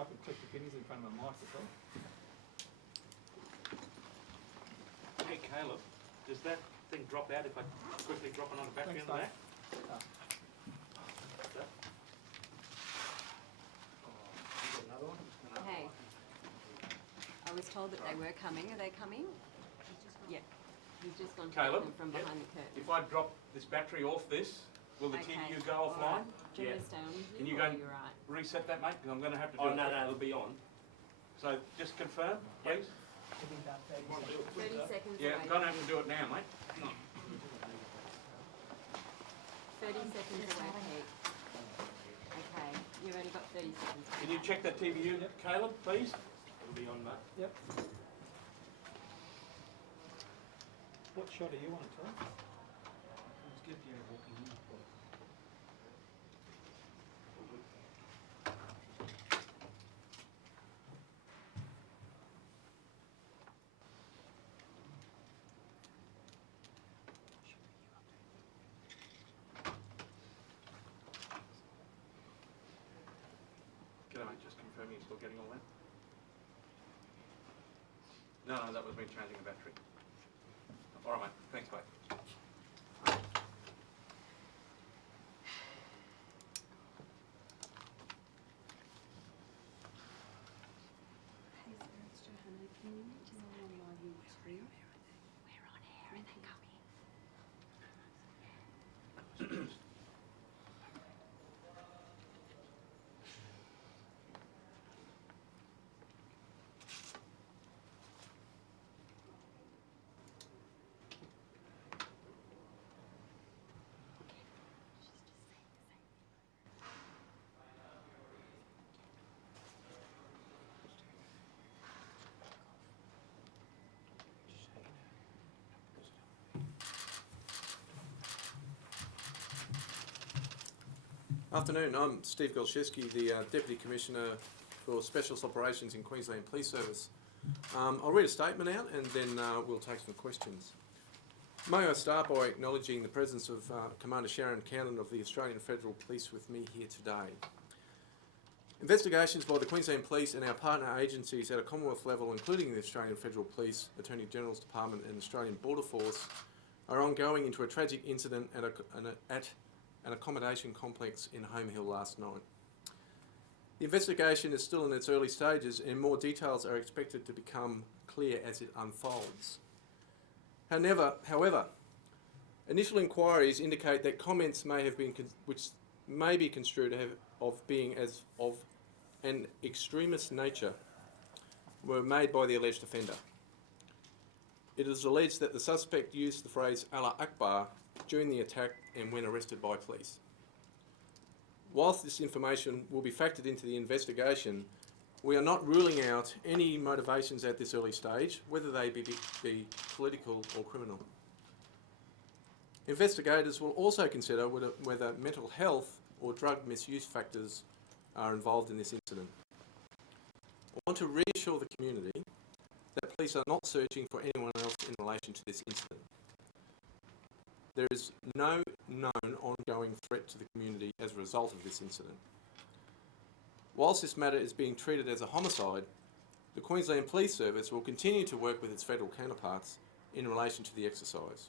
so I can click the guineas in front of my mic as well. Hey Caleb, does that thing drop out if I quickly drop another battery in the back? Another one? Hey, I was told that they were coming. Are they coming? Yep. He's just gone to Caleb, them from behind the curtain. If I drop this battery off this, will the TVU go offline? Right. Do you want to stay on with Can you, you or go are and you right? reset that, mate? Because I'm going to have to do it. Oh, no, it'll be on. So just confirm, please. 30 seconds Yeah, away. I'm going to have to do it now, mate. 30 seconds away, Pete. Okay, you've only got 30 seconds. Can you check that TVU, Caleb, please? It'll be on, mate. Yep. What shot are you on, Tom? It's good, yeah, walking in. G'day, mate. Just confirming you're still getting all that? No, that was me changing the battery. All right, mate. Thanks, mate. Hey, sir, it's Johanna. Can you tell me why you stream? We're on air and they're coming. Afternoon, I'm Steve Golszewski, the Deputy Commissioner for Specialist Operations in Queensland Police Service. I'll read a statement out and then we'll take some questions. May I start by acknowledging the presence of Commander Sharon Cannon of the Australian Federal Police with me here today. Investigations by the Queensland Police and our partner agencies at a Commonwealth level, including the Australian Federal Police, Attorney General's Department and Australian Border Force, are ongoing into a tragic incident at an accommodation complex in Home Hill last night. The investigation is still in its early stages and more details are expected to become clear as it unfolds. However, initial inquiries indicate that comments may have been which may be construed of being as of an extremist nature were made by the alleged offender. It is alleged that the suspect used the phrase Allah Akbar during the attack and when arrested by police. Whilst this information will be factored into the investigation, we are not ruling out any motivations at this early stage, whether they be political or criminal. Investigators will also consider whether mental health or drug misuse factors are involved in this incident. I want to reassure the community that police are not searching for anyone else in relation to this incident. There is no known ongoing threat to the community as a result of this incident. Whilst this matter is being treated as a homicide, the Queensland Police Service will continue to work with its federal counterparts in relation to the exercise.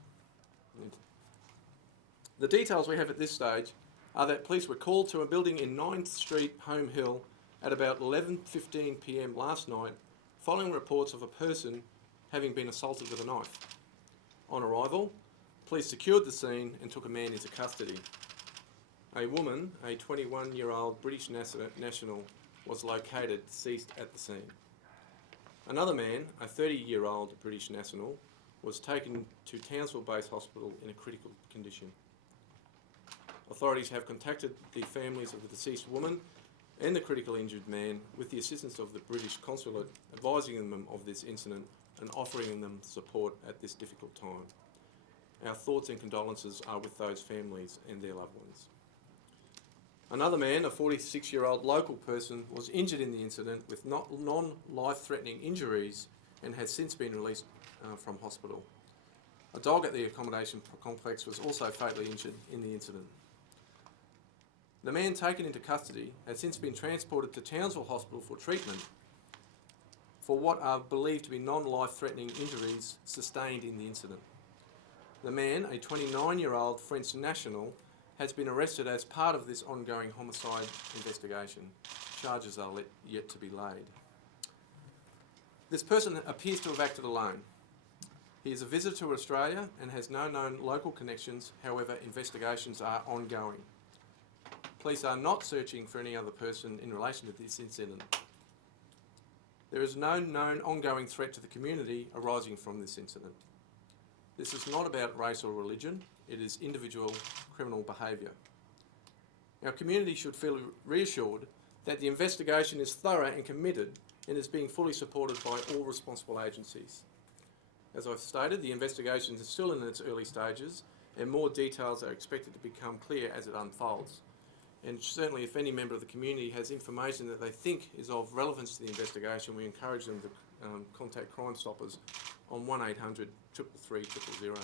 The details we have at this stage are that police were called to a building in 9th Street, Home Hill at about 11:15 p.m. last night following reports of a person having been assaulted with a knife. On arrival, police secured the scene and took a man into custody. A woman, a 21-year-old British national, was located deceased at the scene. Another man, a 30-year-old British national, was taken to Townsville Base Hospital in a critical condition. Authorities have contacted the families of the deceased woman and the critical injured man with the assistance of the British Consulate, advising them of this incident and offering them support at this difficult time. Our thoughts and condolences are with those families and their loved ones. Another man, a 46-year-old local person, was injured in the incident with non-life-threatening injuries and has since been released from hospital. A dog at the accommodation complex was also fatally injured in the incident. The man taken into custody has since been transported to Townsville Hospital for treatment for what are believed to be non-life-threatening injuries sustained in the incident. The man, a 29-year-old French national, has been arrested as part of this ongoing homicide investigation. Charges are yet to be laid. This person appears to have acted alone. He is a visitor to Australia and has no known local connections. However, investigations are ongoing. Police are not searching for any other person in relation to this incident. There is no known ongoing threat to the community arising from this incident. This is not about race or religion, it is individual criminal behaviour. Our community should feel reassured that the investigation is thorough and committed and is being fully supported by all responsible agencies. As I've stated, the investigation is still in its early stages and more details are expected to become clear as it unfolds. And certainly if any member of the community has information that they think is of relevance to the investigation, we encourage them to contact Crime Stoppers on 1800 333 000.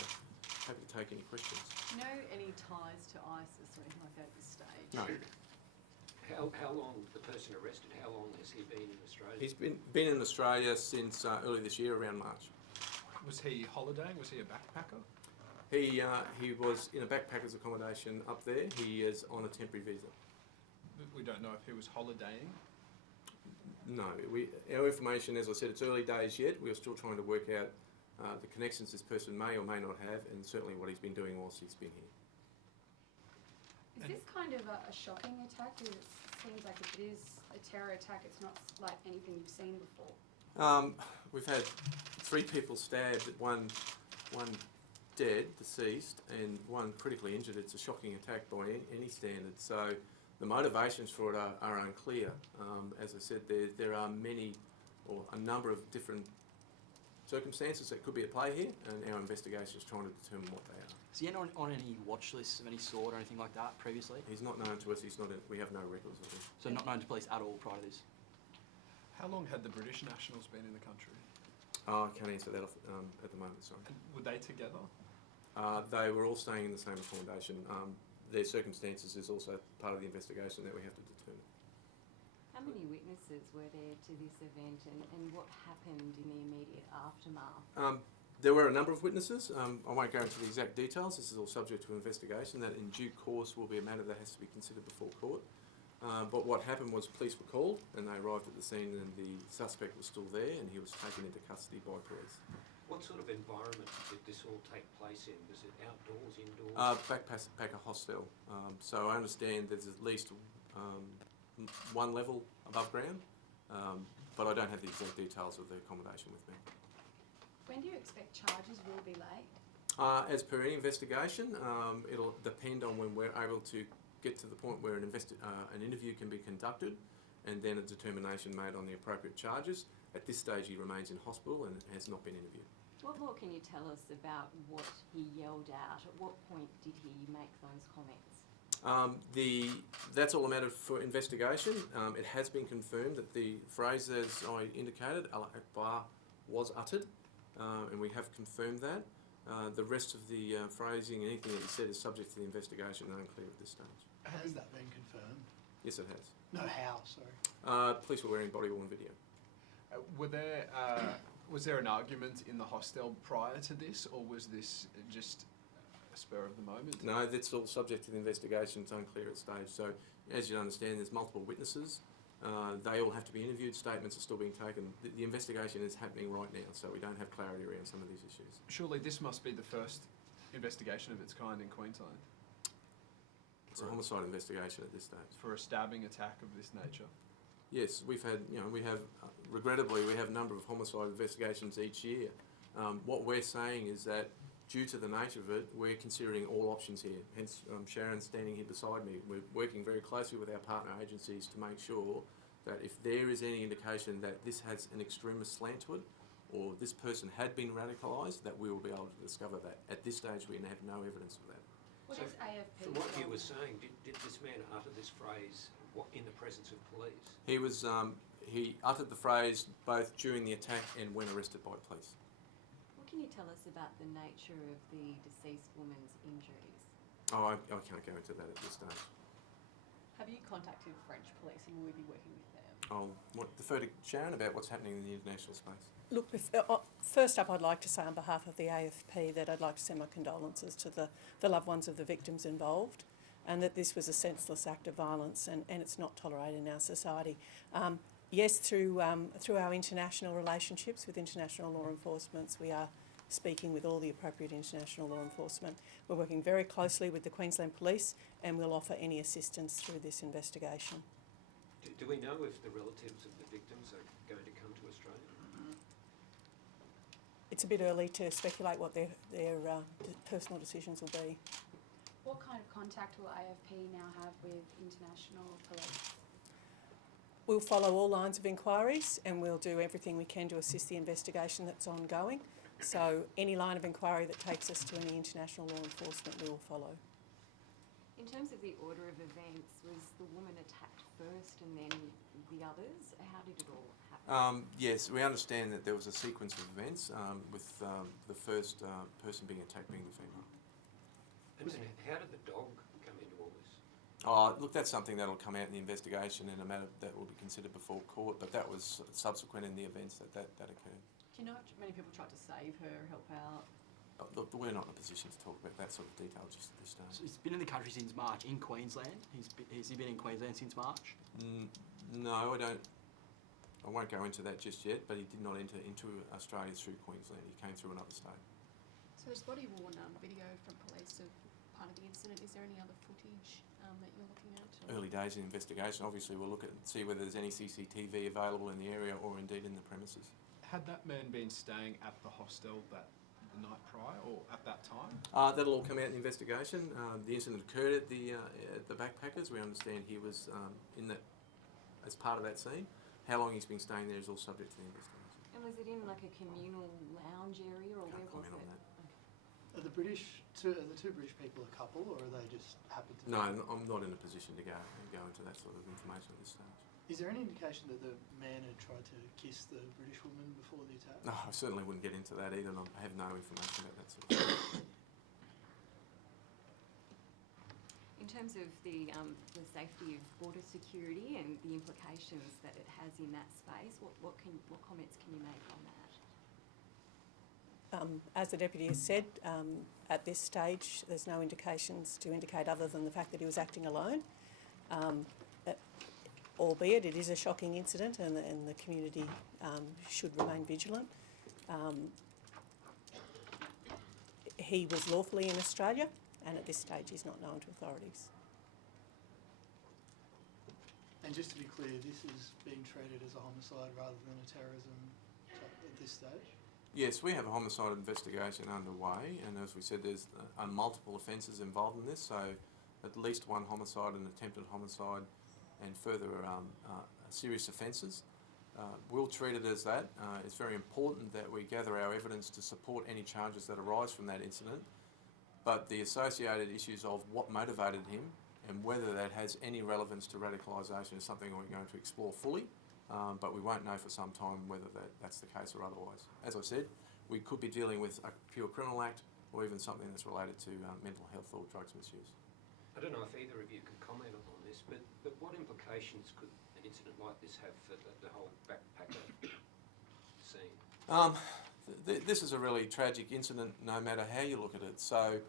Happy to take any questions. No any ties to ISIS or anything like that at this stage? No. How long, the person arrested, how long has he been in Australia? He's been in Australia since early this year, around March. Was he holidaying? Was he a backpacker? He was in a backpacker's accommodation up there. He is on a temporary visa. We don't know if he was holidaying. No, our information, as I said, it's early days yet. We're still trying to work out the connections this person may or may not have, and certainly what he's been doing whilst he's been here. Is this kind of a shocking attack? It seems like if it is a terror attack, it's not like anything you've seen before. We've had 3 people stabbed, one dead, deceased, and one critically injured. It's a shocking attack by any standard. So the motivations for it are unclear. As I said, there are many or a number of different circumstances that could be at play here, and our investigation is trying to determine what they are. Is he on any watch lists of any sort or anything like that previously? He's not known to us. We have no records of him. So not known to police at all prior to this? How long had the British nationals been in the country? I can't answer that at the moment, sorry. And were they together? They were all staying in the same accommodation. Their circumstances is also part of the investigation that we have to determine. How many witnesses were there to this event and what happened in the immediate aftermath? There were a number of witnesses. I won't go into the exact details. This is all subject to investigation. That in due course will be a matter that has to be considered before court. But what happened was police were called and they arrived at the scene and the suspect was still there and he was taken into custody by police. What sort of environment did this all take place in? Was it outdoors, indoors? Backpacker hostel. So I understand there's at least one level above ground, but I don't have the exact details of the accommodation with me. When do you expect charges will be laid? As per any investigation, it'll depend on when we're able to get to the point where an interview can be conducted and then a determination made on the appropriate charges. At this stage he remains in hospital and has not been interviewed. What more can you tell us about what he yelled out? At what point did he make those comments? That's all a matter for investigation. It has been confirmed that the phrase, as I indicated, Allah Akbar, was uttered, and we have confirmed that. The rest of the phrasing, anything that he said, is subject to the investigation and unclear at this stage. Has that been confirmed? Yes, it has. No, how, sorry. Police were wearing body-worn video. Was there an argument in the hostel prior to this, or was this just a spur of the moment? No, that's all subject to the investigation. It's unclear at stage. So, as you understand, there's multiple witnesses. They all have to be interviewed. Statements are still being taken. The investigation is happening right now, so we don't have clarity around some of these issues. Surely this must be the first investigation of its kind in Queensland It's a homicide investigation at this stage. for a stabbing attack of this nature. Yes, regrettably, we have a number of homicide investigations each year. What we're saying is that due to the nature of it, we're considering all options here. Hence, Sharon's standing here beside me. We're working very closely with our partner agencies to make sure that if there is any indication that this has an extremist slant to it, or this person had been radicalised, that we will be able to discover that. At this stage, we have no evidence of that. What is AFP? From what you were saying, did this man utter this phrase in the presence of police? He uttered the phrase both during the attack and when arrested by police. What can you tell us about the nature of the deceased woman's injuries? Oh, I can't go into that at this stage. Have you contacted French police and will we be working with them? I'll defer to Sharon about what's happening in the international space. Look, first up, I'd like to say on behalf of the AFP that I'd like to send my condolences to the loved ones of the victims involved, and that this was a senseless act of violence and it's not tolerated in our society. Yes, through our international relationships with international law enforcements, we are speaking with all the appropriate international law enforcement. We're working very closely with the Queensland Police and we'll offer any assistance through this investigation. Do we know if the relatives of the victims are going to come to Australia? It's a bit early to speculate what their personal decisions will be. What kind of contact will AFP now have with international police? We'll follow all lines of inquiries and we'll do everything we can to assist the investigation that's ongoing. So any line of inquiry that takes us to any international law enforcement, we will follow. In terms of the order of events, was the woman attacked first and then the others? How did it all happen? Yes, we understand that there was a sequence of events with the first person being attacked being the female. And how did the dog come into all this? Look, that's something that'll come out in the investigation in a matter that will be considered before court, but that was subsequent in the events that occurred. Do you know if many people tried to save her, help out? Look, we're not in a position to talk about that sort of detail just at this stage. So he's been in the country since March, in Queensland. Has he been in Queensland since March? No, I don't. I won't go into that just yet, but he did not enter into Australia through Queensland. He came through another state. So there's body-worn video from police of part of the incident. Is there any other footage that you're looking at? Or? Early days in the investigation. Obviously, we'll look at see whether there's any CCTV available in the area or indeed in the premises. Had that man been staying at the hostel the night prior or at that time? That'll all come out in the investigation. The incident occurred at the Backpackers. We understand he was in that as part of that scene. How long he's been staying there is all subject to the investigation. And was it in like a communal lounge area or Can't where was comment it? on that. Are the two British people a couple, or are they just happen to? No, I'm not in a position to go into that sort of information at this stage. Is there any indication that the man had tried to kiss the British woman before the attack? No, I certainly wouldn't get into that either. And I have no information about that sort of thing. In terms of the safety of border security and the implications that it has in that space, what comments can you make on that? As the Deputy has said, at this stage there's no indications to indicate other than the fact that he was acting alone. Albeit it is a shocking incident and the community should remain vigilant. He was lawfully in Australia and at this stage he's not known to authorities. And just to be clear, this is being treated as a homicide rather than a terrorism at this stage? Yes, we have a homicide investigation underway, and as we said, there's multiple offences involved in this, so at least one homicide and attempted homicide and further serious offences. We'll treat it as that. It's very important that we gather our evidence to support any charges that arise from that incident, but the associated issues of what motivated him and whether that has any relevance to radicalisation is something we're going to explore fully. But we won't know for some time whether that's the case or otherwise. As I said, we could be dealing with a pure criminal act or even something that's related to mental health or drugs misuse. I don't know if either of you can comment on this, but what implications could an incident like this have for the whole backpacker scene? This is a really tragic incident no matter how you look at it. So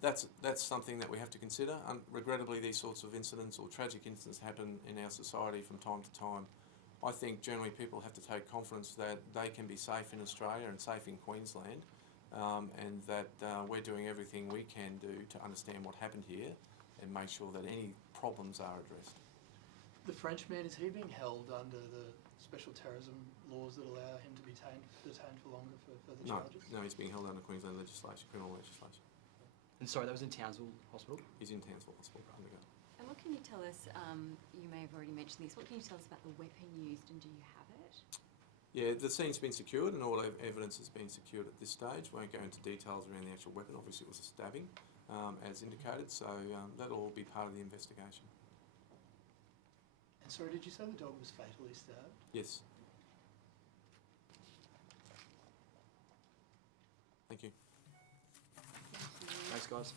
that's something that we have to consider. Regrettably, these sorts of incidents or tragic incidents happen in our society from time to time. I think generally people have to take confidence that they can be safe in Australia and safe in Queensland, and that we're doing everything we can do to understand what happened here and make sure that any problems are addressed. The Frenchman, is he being held under the special terrorism laws that allow him to be detained for longer for further charges? No, he's being held under Queensland legislation, criminal legislation. And sorry, that was in Townsville Hospital? He's in Townsville Hospital undergoing. And what can you tell us, you may have already mentioned this, what can you tell us about the weapon used and do you have it? Yeah, the scene's been secured and all evidence has been secured at this stage. Won't go into details around the actual weapon. Obviously it was a stabbing, as indicated, so that'll all be part of the investigation. And sorry, did you say the dog was fatally stabbed? Yes. Thank you. Thanks, guys.